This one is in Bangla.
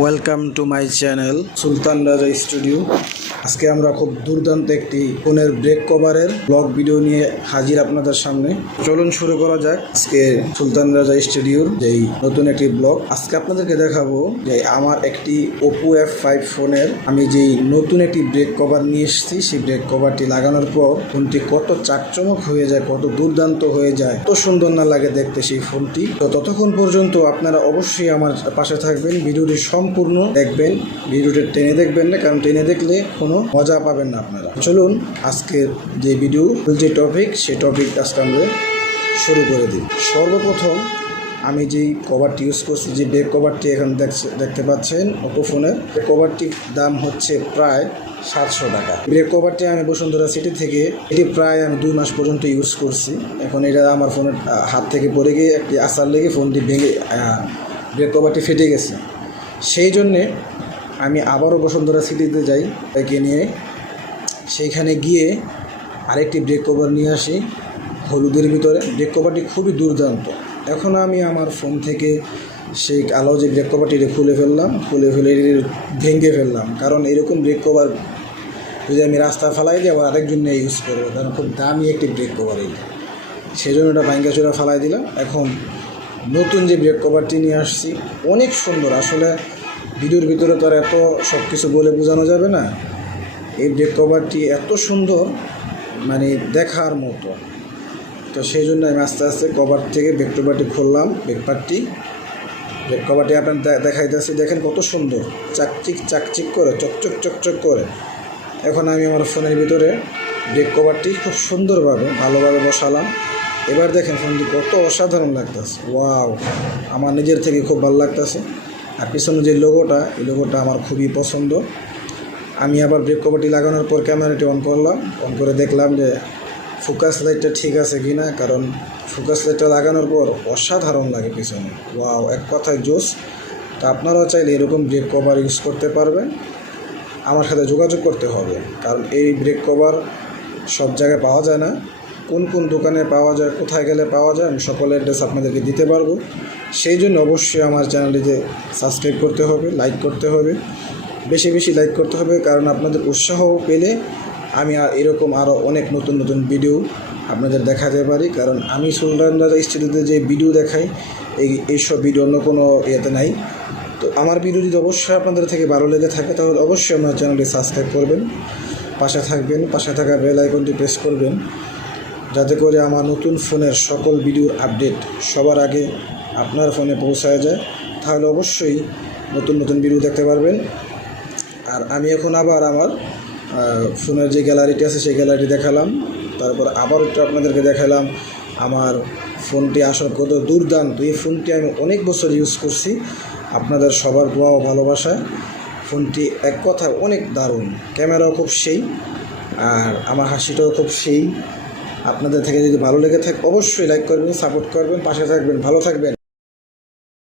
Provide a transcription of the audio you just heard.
ওয়েলকাম টু মাই চ্যানেল সুলতান রাজা স্টুডিও। আজকে আমরা খুব দুর্দান্ত একটি ফোনের ব্রেক কভারের ব্লগ ভিডিও নিয়ে হাজির আপনাদের সামনে। চলুন শুরু করা যাক আজকে সুলতান রাজা স্টুডিওর যেই নতুন একটি ব্লগ। আজকে আপনাদেরকে দেখাবো যে আমার একটি ওপো F5 ফোনের আমি যেই নতুন একটি ব্রেক কভার নিয়ে এসেছি, সেই ব্রেক কভারটি লাগানোর পর ফোনটি কত চাকচমক হয়ে যায়, কত দুর্দান্ত হয়ে যায়, কত সুন্দর না লাগে দেখতে সেই ফোনটি। তো ততক্ষণ পর্যন্ত আপনারা অবশ্যই আমার পাশে থাকবেন, ভিডিওটি সম্পূর্ণ দেখবেন, ভিডিওটি টেনে দেখবেন না, কারণ টেনে দেখলে কোনো মজা পাবেন না আপনারা। চলুন আজকের যে ভিডিও যে টপিক, সেই টপিক আজকে আমরা শুরু করে দিই। সর্বপ্রথম আমি যেই কভারটি ইউজ করছি, যে ব্রেক কভারটি এখন দেখতে পাচ্ছেন ওপো ফোনের, কভারটির দাম হচ্ছে প্রায় 700 টাকা। ব্রেক কভারটি আমি বসুন্ধরা সিটি থেকে এটি প্রায় আমি 2 মাস পর্যন্ত ইউজ করছি। এখন এটা আমার ফোনের হাত থেকে পড়ে গিয়ে একটি আসার লেগে ফোনটি ভেঙে ব্রেক কভারটি ফেটে গেছে। সেই জন্যে আমি আবারও বসুন্ধরা সিটিতে যাই, একে নিয়ে সেইখানে গিয়ে আরেকটি ব্রেক কভার নিয়ে আসি হলুদের ভিতরে। ব্রেক কভারটি খুবই দুর্দান্ত। এখন আমি আমার ফোন থেকে সেই কালো যে ব্রেক কভারটি খুলে ফেলে ভেঙে ফেললাম, কারণ এরকম ব্রেক কভার যদি আমি রাস্তায় ফেলাই দিই আবার আরেকজন নিয়ে ইউজ করবো, কারণ খুব দামি একটি ব্রেক কভার এই, সেই জন্য ওটা ভাঙ্গা চোরা ফেলাই দিলাম। এখন নতুন যে ব্রেক কভারটি নিয়ে আসছি অনেক সুন্দর। আসলে ভিডিওর ভিতরে তো আর এত সব কিছু বলে বোঝানো যাবে না। এই ব্রেক কভারটি এত সুন্দর, মানে দেখার মতো। তো সেই জন্য আমি আস্তে আস্তে কভার থেকে ব্রেক কভারটি খুললাম। ব্রেক কভারটি আপনার দেখাইতেছি, দেখেন কত সুন্দর, চাকচিক করে, চকচক করে। এখন আমি আমার ফোনের ভিতরে ব্রেক কভারটি খুব সুন্দরভাবে ভালোভাবে বসালাম। এবার দেখেন ফোনটি কত অসাধারণ লাগতেছে, ওয়াও, আমার নিজের থেকে খুব ভালো লাগতেছে। আর পিছনে যে লোগোটা, এই লোগোটা আমার খুবই পছন্দ। আমি আবার ব্রেক কভারটি লাগানোর পর ক্যামেরাটি অন করলাম, অন করে দেখলাম যে ফোকাস লাইটটা ঠিক আছে কি না, কারণ ফোকাস লাইটটা লাগানোর পর অসাধারণ লাগে পিছনে, ওয়াও, এক কথায় জোস। তা আপনারাও চাইলে এরকম ব্রেক কভার ইউজ করতে পারবেন। আমার সাথে যোগাযোগ করতে হবে, কারণ এই ব্রেক কভার সব জায়গায় পাওয়া যায় না। কোন কোন দোকানে পাওয়া যায়, কোথায় গেলে পাওয়া যায়, আমি সকল অ্যাড্রেস আপনাদেরকে দিতে পারবো। সেই জন্য অবশ্যই আমার চ্যানেলটিতে সাবস্ক্রাইব করতে হবে, লাইক করতে হবে, বেশি বেশি লাইক করতে হবে, কারণ আপনাদের উৎসাহ পেলে আমি এরকম আরও অনেক নতুন নতুন ভিডিও আপনাদের দেখাতে পারি। কারণ আমি সুলতান রাজা স্টুডিওতে যে ভিডিও দেখাই, এইসব ভিডিও অন্য কোনো ইয়েতে নাই। তো আমার ভিডিও যদি অবশ্যই আপনাদের থেকে ভালো লেগে থাকে, তাহলে অবশ্যই আমার চ্যানেলটি সাবস্ক্রাইব করবেন, পাশে থাকবেন, পাশে থাকা বেল আইকনটি প্রেস করবেন, যাতে করে আমার নতুন ফোনের সকল ভিডিওর আপডেট সবার আগে আপনার ফোনে পৌঁছায় যায়। তাহলে অবশ্যই নতুন নতুন ভিডিও দেখতে পারবেন। আর আমি এখন আবার আমার ফোনের যে গ্যালারিটি আছে সেই গ্যালারিটি দেখালাম, তারপর আবার একটু আপনাদেরকে দেখালাম আমার ফোনটি আসলে কত দুর্দান্ত। এই ফোনটি আমি অনেক বছর ইউজ করছি, আপনাদের সবার দোয়া ও ভালোবাসায় ফোনটি এক কথায় অনেক দারুণ। ক্যামেরাও খুব সেই, আর আমার হাসিটাও খুব সেই। আপনাদের থেকে যদি ভালো লেগে থাকে অবশ্যই লাইক করবেন, সাপোর্ট করবেন, পাশে থাকবেন, ভালো থাকবেন।